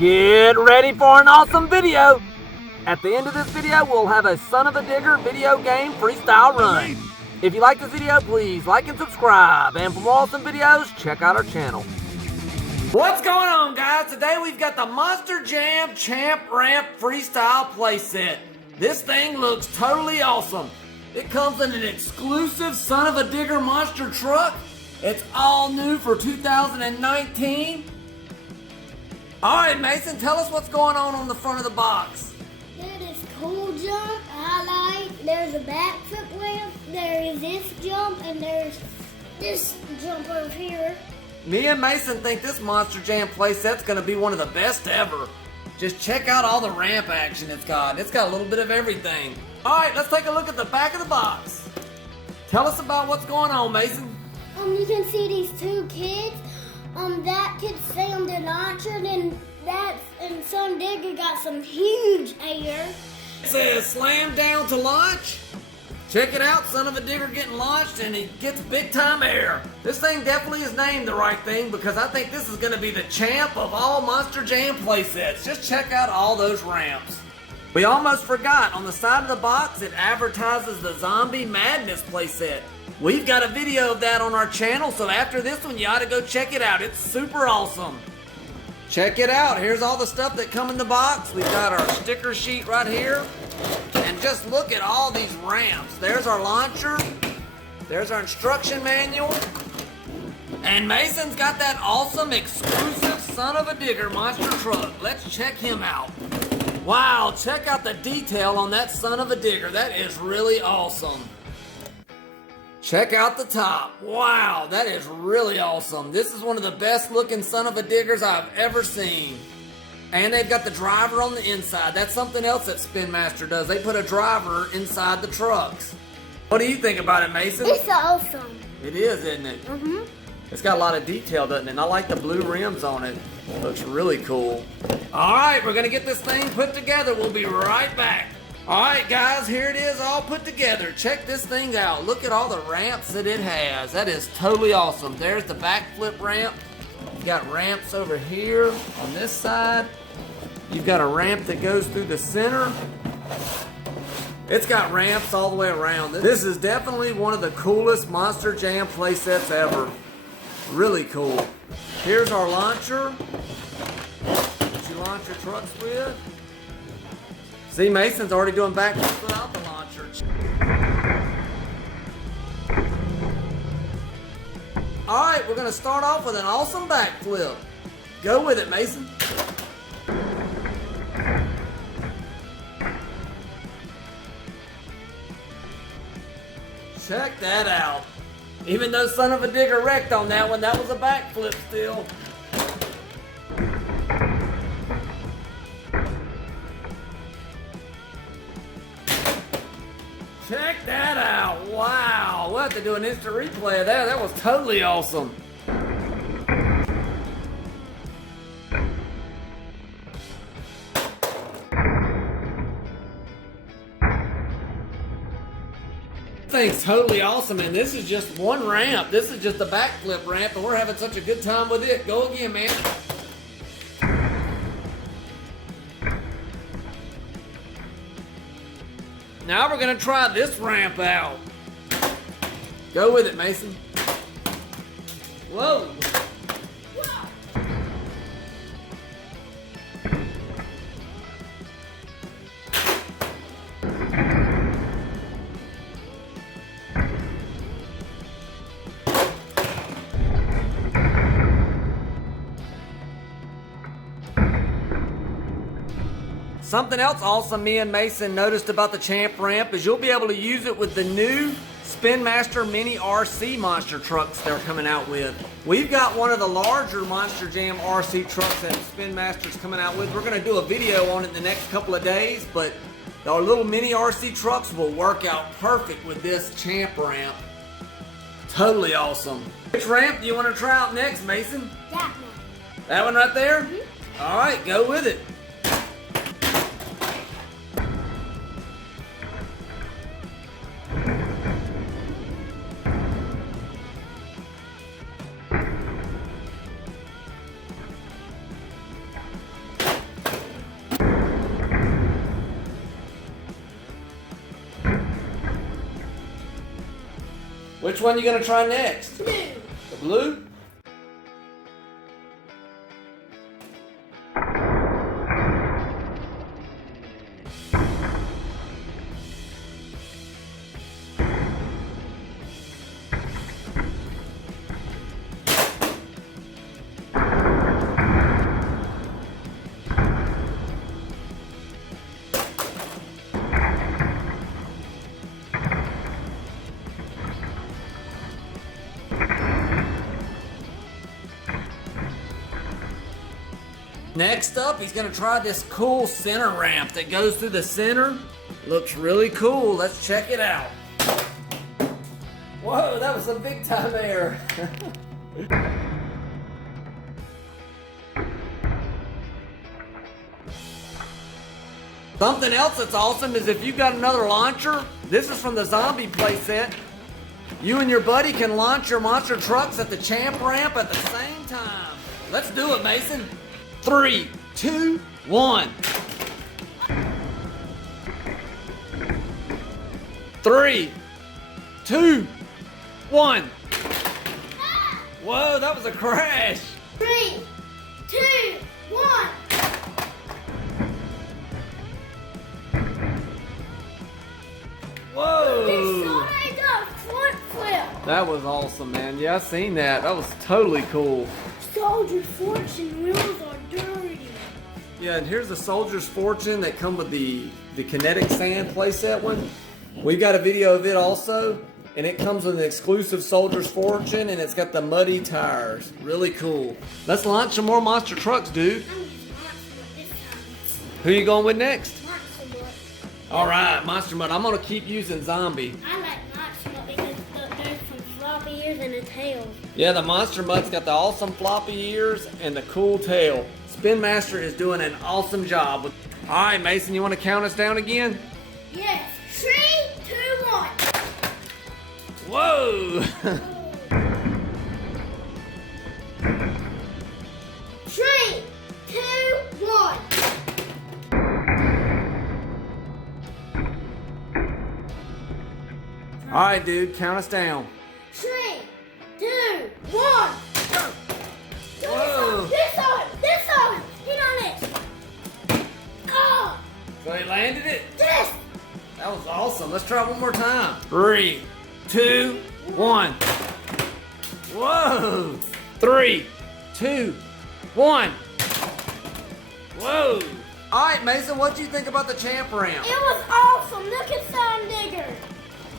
Get ready for an awesome video! At the end of this video, we'll have a Son of a Digger video game freestyle run. If you like this video, please like and subscribe. And for more awesome videos, check out our channel. What's going on, guys? Today we've got the Monster Jam Champ Ramp Freestyle Playset. This thing looks totally awesome. It comes in an exclusive Son of a Digger monster truck. It's all new for 2019. Alright, Mason, tell us what's going on the front of the box. There is cool jump, highlight, there's a backflip ramp, there is this jump, and there's this jump over here. Me and Mason think this Monster Jam playset's going to be one of the best ever. Just check out all the ramp action it's got. It's got a little bit of everything. Alright, let's take a look at the back of the box. Tell us about what's going on, Mason. You can see these two kids. That kid stay on the launcher, and Son Digger got some huge air. It says slam down to launch. Check it out, Son of a Digger getting launched, and he gets big time air. This thing definitely is named the right thing because I think this is going to be the champ of all Monster Jam playsets. Just check out all those ramps. We almost forgot, on the side of the box it advertises the Zombie Madness playset. We've got a video of that on our channel, so after this one you ought to go check it out. It's super awesome. Check it out. Here's all the stuff that come in the box. We've got our sticker sheet right here. And just look at all these ramps. There's our launcher. There's our instruction manual. And Mason's got that awesome exclusive Son of a Digger monster truck. Let's check him out. Wow, check out the detail on that Son of a Digger. That is really awesome. Check out the top. Wow, that is really awesome. This is one of the best looking Son of a Diggers I've ever seen. And they've got the driver on the inside. That's something else that Spin Master does. They put a driver inside the trucks. What do you think about it, Mason? It's awesome. It is, isn't it? Mm-hmm. It's got a lot of detail, doesn't it? And I like the blue rims on it. It looks really cool. All right, we're going to get this thing put together. We'll be right back. All right, guys, here it is all put together. Check this thing out. Look at all the ramps that it has. That is totally awesome. There's the backflip ramp. You got ramps over here on this side. You've got a ramp that goes through the center. It's got ramps all the way around. This is definitely one of the coolest Monster Jam playsets ever. Really cool. Here's our launcher that you launch your trucks with. See, Mason's already doing backflips without the launcher. Alright, we're going to start off with an awesome backflip. Go with it, Mason. Check that out. Even though Son of a Digger wrecked on that one, that was a backflip still. Check that out. Wow. We'll have to do an instant replay of that. That was totally awesome. This thing's totally awesome, and this is just one ramp. This is just a backflip ramp, and we're having such a good time with it. Go again, man. Now we're going to try this ramp out. Go with it, Mason. Whoa. Something else awesome me and Mason noticed about the Champ ramp is you'll be able to use it with the new Spin Master Mini RC monster trucks they're coming out with. We've got one of the larger Monster Jam RC trucks that Spin Master's coming out with. We're going to do a video on it in the next couple of days, but our little mini RC trucks will work out perfect with this Champ ramp. Totally awesome. Which ramp do you want to try out next, Mason? That one. That one right there? Mm-hmm. All right, go with it. Which one you gonna try next? Blue. The blue? Next up, he's gonna try this cool center ramp that goes through the center. Looks really cool. Let's check it out. Whoa, that was some big time air. Something else that's awesome is if you've got another launcher, this is from the zombie playset. You and your buddy can launch your monster trucks at the champ ramp at the same time. Let's do it, Mason. 3, 2, 1. 3, 2, 1. Whoa, that was a crash. 3, 2, 1. Whoa. That was awesome, man. Yeah, I seen that. That was totally cool. Soldier's Fortune wheels are dirty. Yeah, and here's the Soldier's Fortune that come with the kinetic sand playset one. We've got a video of it also, and it comes with an exclusive Soldier's Fortune, and it's got the muddy tires. Really cool. Let's launch some more monster trucks, dude. I'm using Monster Mutt this time. Who you going with next? Monster Mutt. All right, Monster Mutt. I'm gonna keep using Zombie. I like Monster Mutt because there's some floppy ears and a tail. Yeah, the Monster Mutt's got the awesome floppy ears and the cool tail. Spin Master is doing an awesome job. All right, Mason, you want to count us down again? Yes. 3, 2, 1. Whoa! 3, 2, 1. All right, dude, count us down. 3, 2, 1. Whoa! This on. Hit on it. Oh, So he landed it? this. That was awesome. Let's try one more time. 3, 2, 1. Whoa! 3, 2, 1. Whoa! All right, Mason, what do you think about the champ ramp? It was awesome. Look at Son Digger.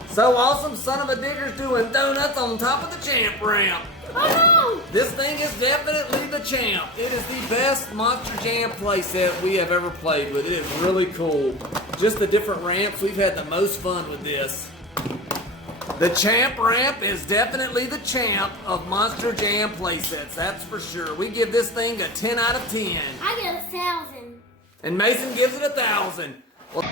So awesome, Son Uva Digger's doing donuts on top of the champ ramp. Oh This thing is definitely the champ. It is the best Monster Jam playset we have ever played with. It is really cool. Just the different ramps, we've had the most fun with this. The champ ramp is definitely the champ of Monster Jam playsets, that's for sure. We give this thing a 10 out of 10. no. I get 1,000. And Mason gives it 1,000. Well,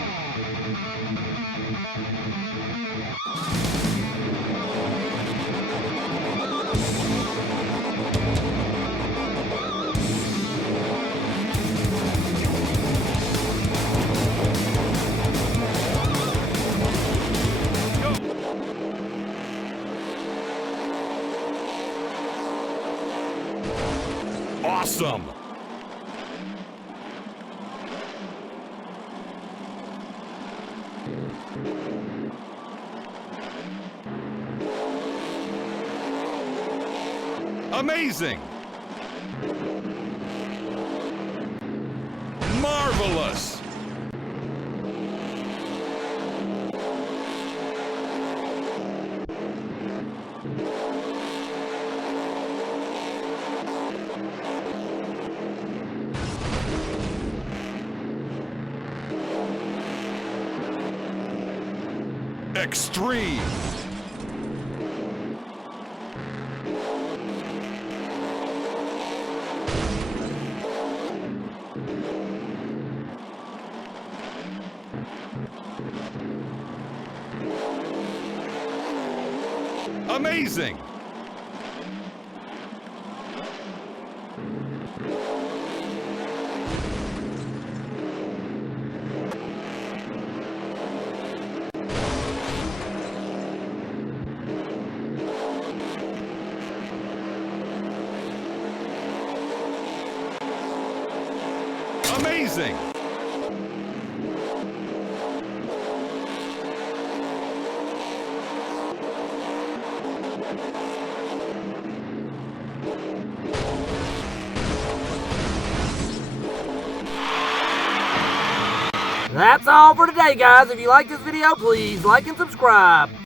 Awesome! Amazing! Marvelous! Extreme! Amazing! Amazing! That's all for today, guys. If you like this video, please like and subscribe.